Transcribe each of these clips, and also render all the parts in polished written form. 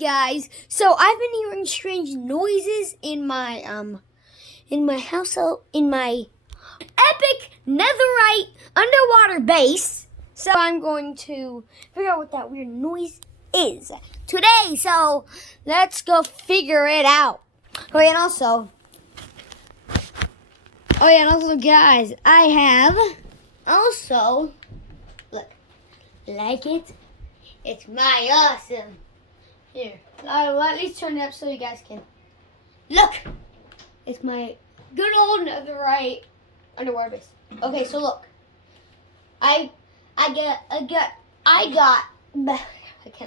Guys, so I've been hearing strange noises in my house, in my epic netherite underwater base. So I'm going to figure out what that weird noise is today. So let's go figure it out. Oh yeah, and also guys, I have also look, like it. It's my awesome. Here, I'll at least turn it up so you guys can look. It's my good old netherite underwater base. Okay, so look, I cannot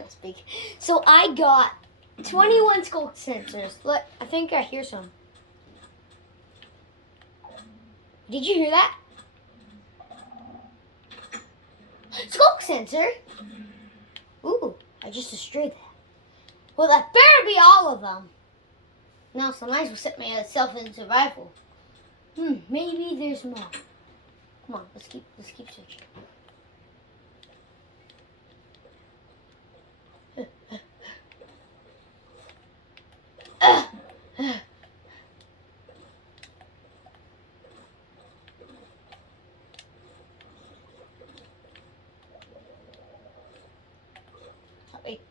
speak. So I got 21 skull sensors. Look, I think I hear some. Did you hear that? Skulk sensor. Ooh, I just destroyed that. Well, that better be all of them. Now, so might as well set myself in survival. Maybe there's more. Come on, let's keep searching. Wait.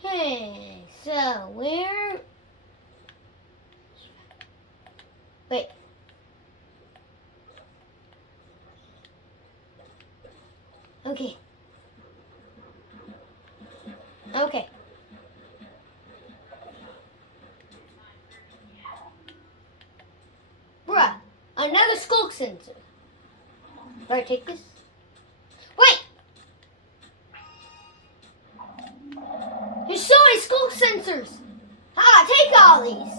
Hey, so where? Wait. Okay. Okay. Bruh, another skulk sensor. Do I take this? Wait! There's so many skulk sensors! Take all these!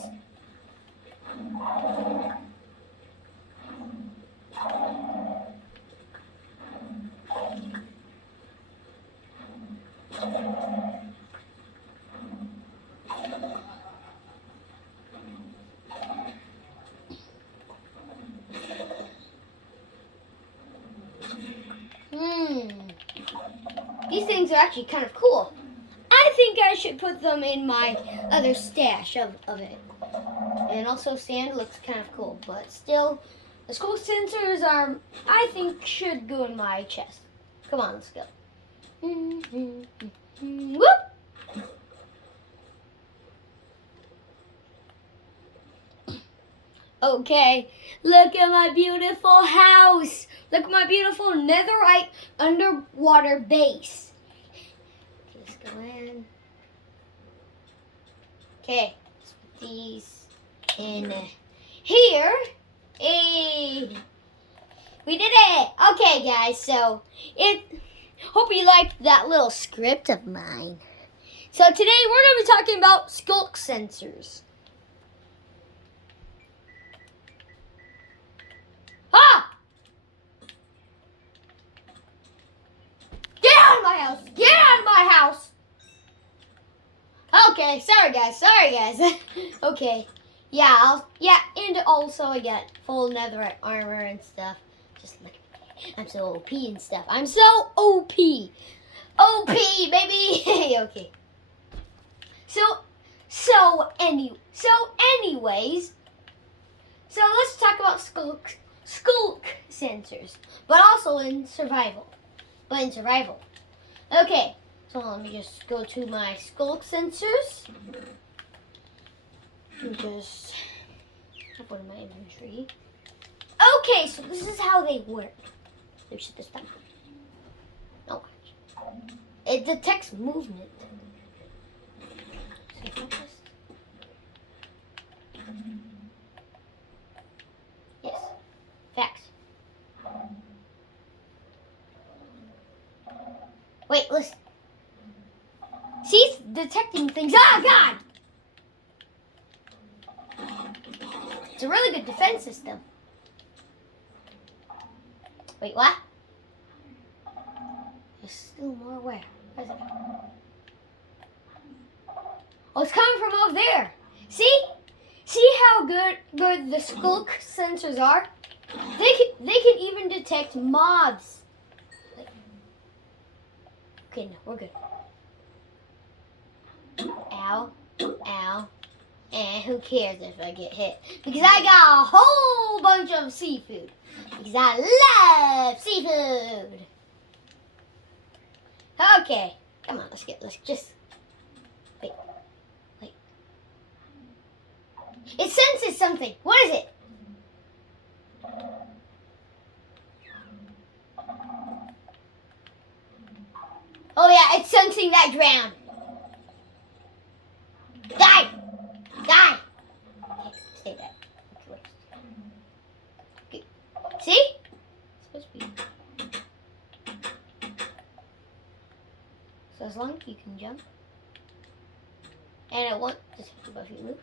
These things are actually kind of cool. I think I should put them in my other stash of it. And also sand looks kind of cool, but still, the skull sensors are, I think, should go in my chest. Come on, let's go. Whoop! Okay, look at my beautiful house. Look at my beautiful netherite underwater base. Okay, let's go in. Okay, let's put these in here. Hey, we did it. Okay, guys, so hope you liked that little script of mine. So today we're going to be talking about skulk sensors. Get out of my house! Get out of my house! Okay, sorry guys. Okay, yeah, and also I got full netherite armor and stuff. Just look at me. I'm so OP and stuff. I'm so OP. OP, baby. Okay. Anyways, let's talk about skulk sensors, but also in survival. Okay, so let me just go to my skulk sensors. And just have one in my inventory. Okay, so this is how they work. Let me shut this down. No, it detects movement. So if I just... Yes, facts. Wait, listen. See, it's detecting things. Ah, God! It's a really good defense system. Wait, what? There's still more where? Where's it? Oh, it's coming from over there. See how good the skulk sensors are? They can even detect mobs. Okay, no, we're good. Ow, ow. And who cares if I get hit? Because I got a whole bunch of seafood. Because I love seafood. Okay, come on, let's just, wait. It senses something. What is it? Oh yeah, it's sensing that drown. Die! Die! Okay, stay there. Okay. See? It's supposed to be. So as long as you can jump. And it won't just hit you above you move.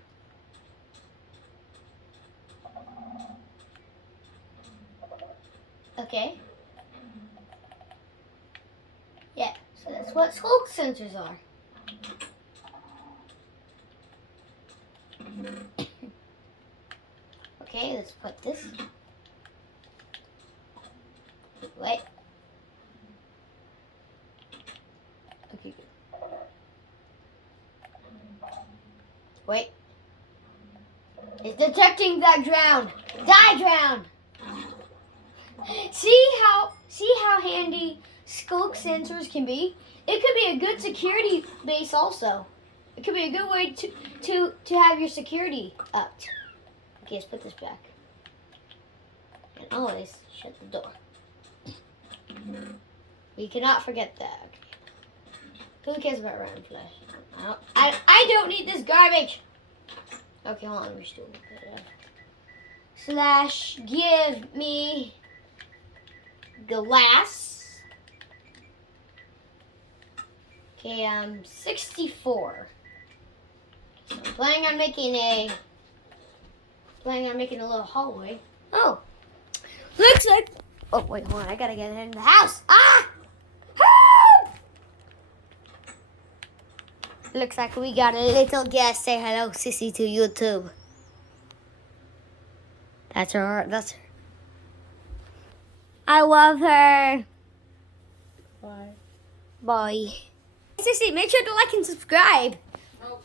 Okay. Yeah, so that's what smoke sensors are. Okay, let's put this. Wait. Okay, good. Wait. It's detecting that drown. Die, drown. See how handy smoke sensors can be? It could be a good security base also. It could be a good way to have your security upped. Okay, let's put this back. And always shut the door. We cannot forget that. Okay. Who cares about random flash? I don't need this garbage. Okay, hold on. We're still slash give me glass. Okay, 64. So I'm planning on making a little hallway. Oh, looks like. Oh wait, hold on. I gotta get in the house. Ah! Help! Looks like we got a little guest. Say hello, Sissy, to YouTube. That's her. That's her. I love her. Bye. Bye. Sissy, make sure to like and subscribe. Oh.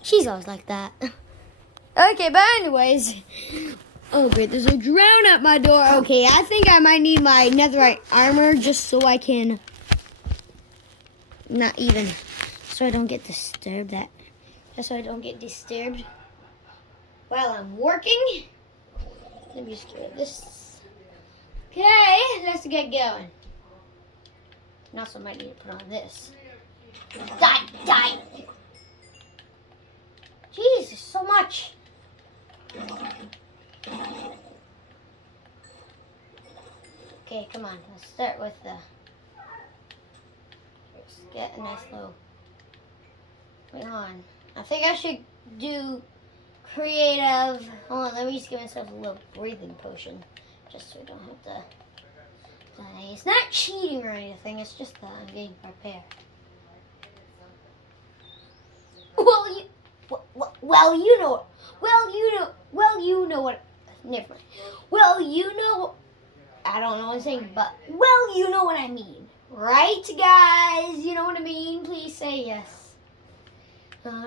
She's always like that. Okay, but anyways. Oh great, there's a drown at my door. Okay, I think I might need my netherite armor just so I can so I don't get disturbed. Just so I don't get disturbed while I'm working. Let me just get rid of this. Okay, let's get going. And also might need to put on this. Die! Jesus, so much. Okay, come on. Let's start with the. Let's get a nice little. Wait, hold on. I think I should do creative. Hold on, let me just give myself a little breathing potion, just so I don't have to. It's not cheating or anything. It's just that I'm getting prepared. Well, you know what. Never mind. Well, you know. I don't know what I'm saying, but you know what I mean, right, guys? You know what I mean? Please say yes. Alright,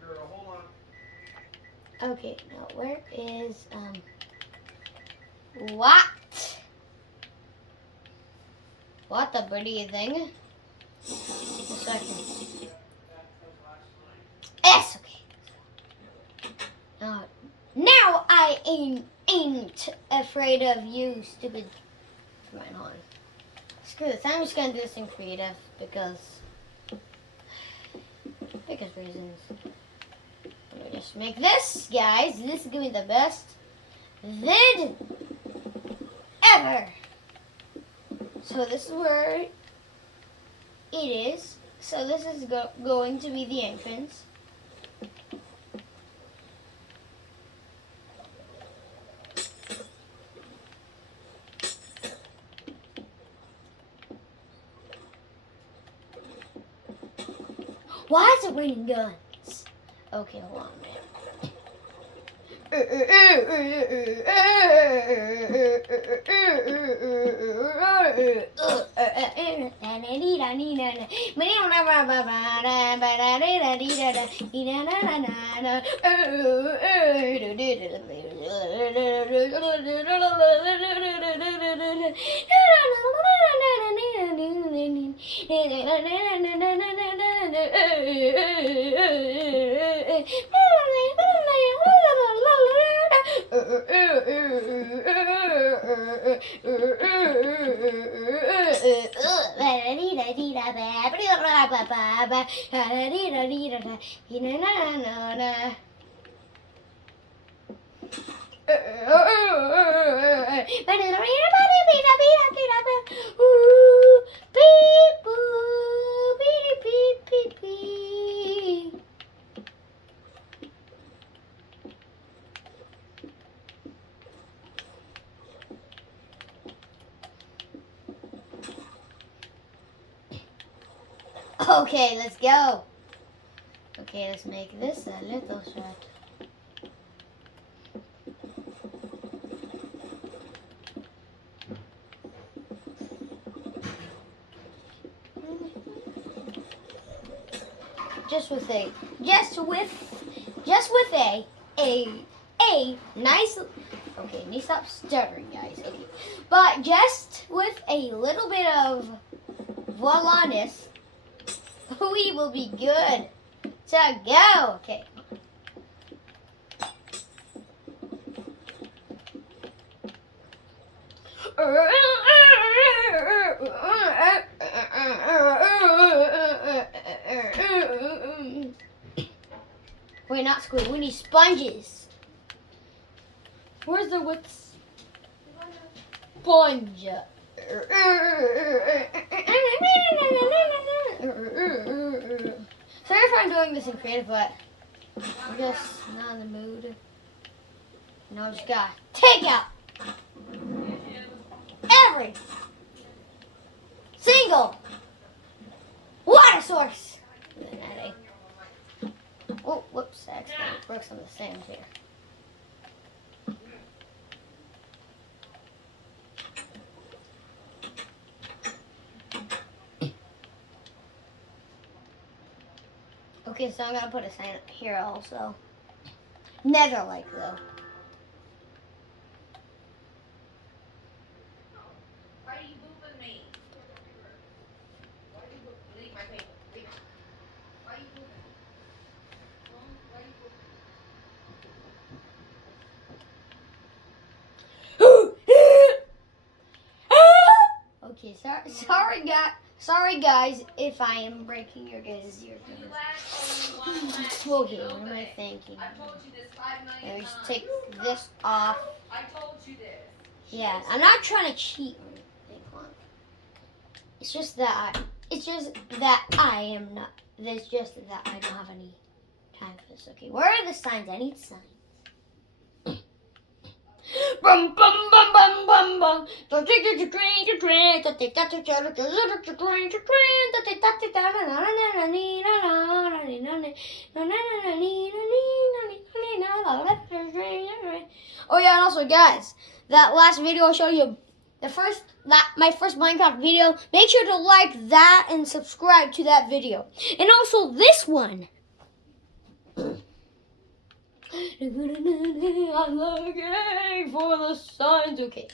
girl, hold on. Okay, now where is what? What the pretty thing? Just a second. Yes, okay. Now I ain't afraid of you, stupid. Come on, hold on. Screw this. I'm just gonna do this in creative because reasons. Let me just make this, guys. This is gonna be the best vid ever. So this is where it is. So this is going to be the entrance. Why is it raining guns? Okay, hold on a minute. Okay, let's go. Okay, let's make this a little short. Just with a nice. Okay, need to stop stuttering, guys. Okay, but just with a little bit of voila-ness, we will be good to go. Okay. Wait, not squid. We need sponges. Where's the with sponge? Sorry if I'm doing this in creative, but I'm just not in the mood. No, I just gotta take out every single water source. Oh, whoops, I accidentally broke some of the sand here. Okay, so I'm gonna put a sign up here also. Nether like though. Why are you booping me? Why are you booping? Leave my paper. Leave it. Why are you booping? Why are you booping? Okay, sorry guys, if I am breaking your guys' ears. Okay, what am I thinking? I've told you this 5 million Let me times. just take this off. I told you this. Yeah, I'm not trying to cheat or anything. It's just that I am not. It's just that I don't have any time for this. Okay, where are the signs? I need signs. Bum bum bum bum bum bum. Don't take the train to train. Don't take that to train to train to train. Don't take that to Oh yeah, and also guys, that last video I showed you, my first Minecraft video. Make sure to like that and subscribe to that video, and also this one. I'm looking for the signs. Okay.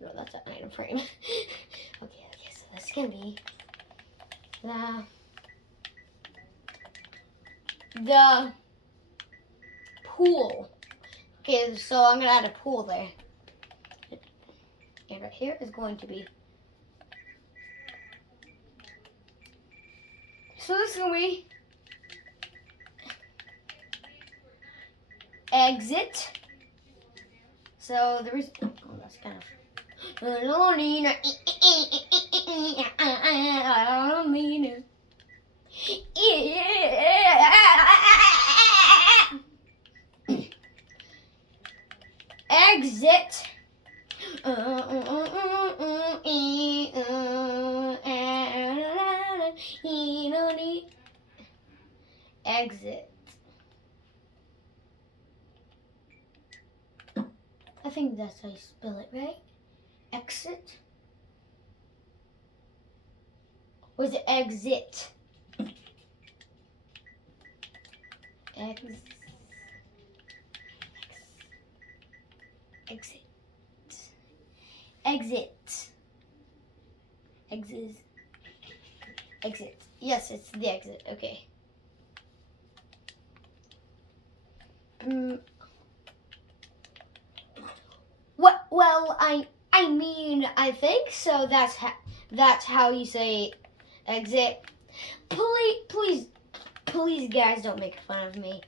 No, that's an item frame. okay, so that's gonna be the pool. Okay, so I'm gonna add a pool there. And right here is going to be. So this is gonna be exit. So the reason, oh, that's kind of. Exit. Exit. I think that's how you spell it, right? Exit. Or is it exit? Exit. Exit. Exit. Exit. Yes, it's the exit. Okay. What? Well, I mean, I think so. That's how you say exit. Please, guys, don't make fun of me.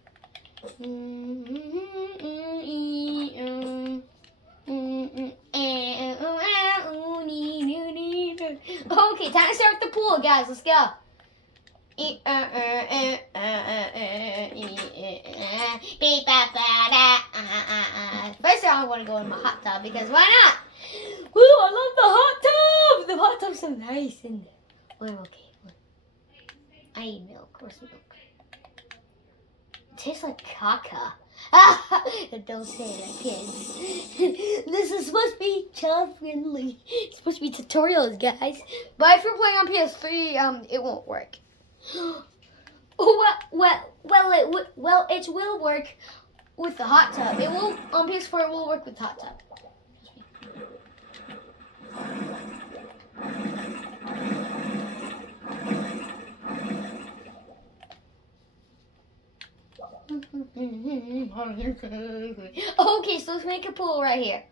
Okay, time to start the pool, guys. Let's go. First, I want to go in my hot tub because why not? Woo! I love the hot tub. The hot tub's so nice and I'm okay. I eat milk. Where's milk? It tastes like caca. Don't say that, kids. This is supposed to be child friendly. It's supposed to be tutorials, guys. But if you're playing on PS3, it won't work. It will work with the hot tub. It will on PS4. It will work with the hot tub. Okay, so let's make a pool right here.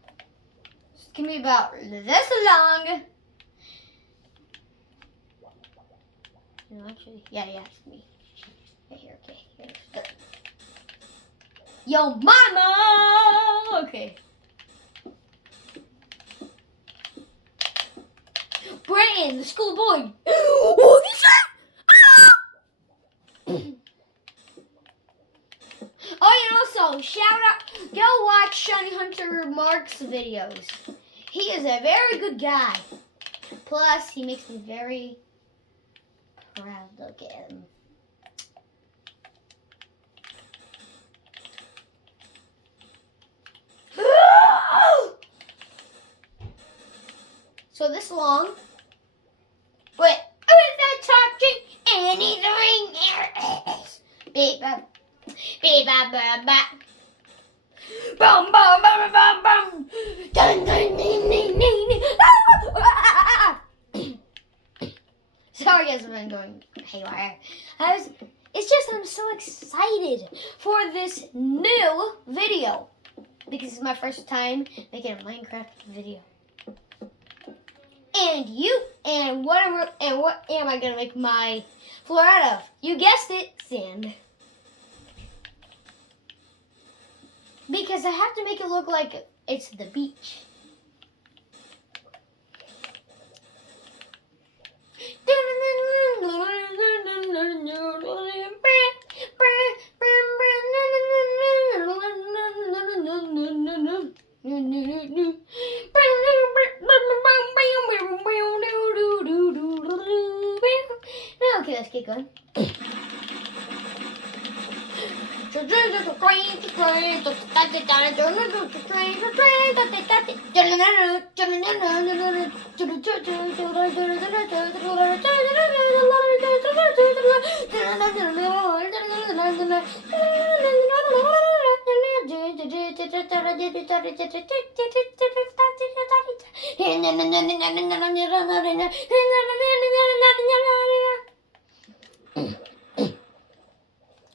It's gonna be about this long. No, actually, yeah, it's me. Right here, okay. Here, yo, mama! Okay. Brayton, the school boy. What is that? Oh, and also, shout out, go watch Shiny Hunter Mark's videos. He is a very good guy. Plus, he makes me very proud. Look at him. So this long. Wait, who is that talking? Anything? Beep, beep, bop, bop, bop. Bum, bum, bum, bum, bum. Dun, dun, ding, ding, ding, ding. Sorry, guys, I've been going haywire. It's just I'm so excited for this new video because it's my first time making a Minecraft video. And what am I gonna make my floor out of? You guessed it, sand. Because I have to make it look like it's the beach. Okay, let's keep going.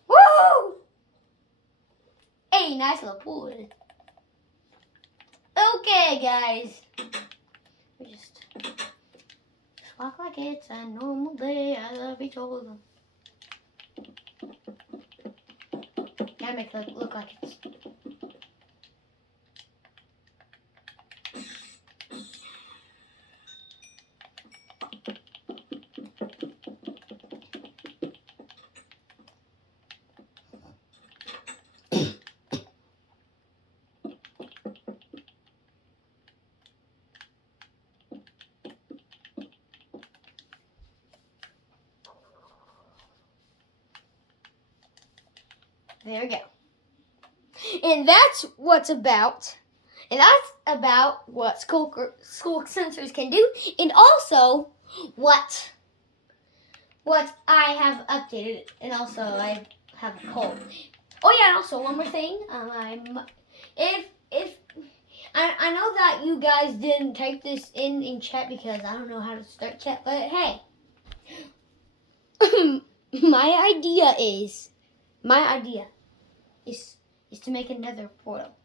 Woo! Hey, nice little pool. Okay, guys. We just walk like it's a normal day. I love each other. Gotta make it look like it's. There we go. And that's what's about. And that's about what school sensors can do. And also what what I have updated, and also I have a cold. Oh yeah, and also one more thing. If I know that you guys didn't type this in chat because I don't know how to start chat, but hey, my idea is to make another portal,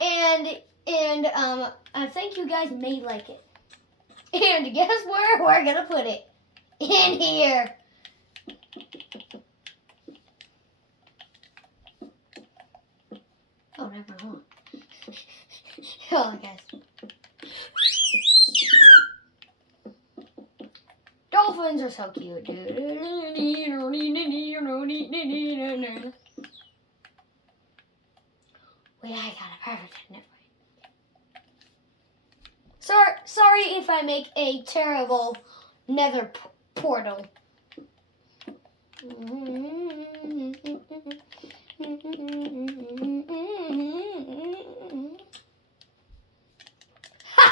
and I think you guys may like it. And guess where we're gonna put it? In here. Oh, never mind. Oh, guys. Dolphins are so cute. Wait, I got a perfect network. Sorry if I make a terrible nether portal. Ha!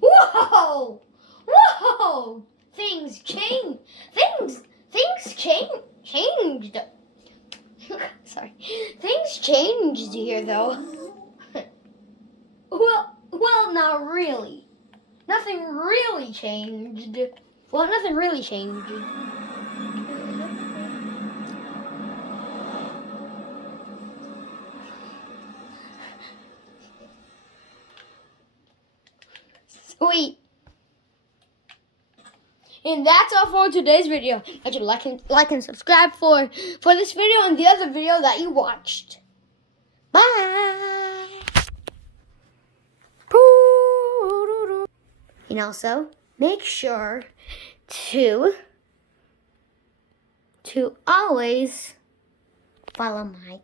Whoa! Whoa! Things change. Things changed. Sorry. Things changed here, though. Well, not really. Nothing really changed. Well, nothing really changed. Sweet. And that's all for today's video. Make sure to like and subscribe for this video and the other video that you watched. Bye. And also, make sure to always follow my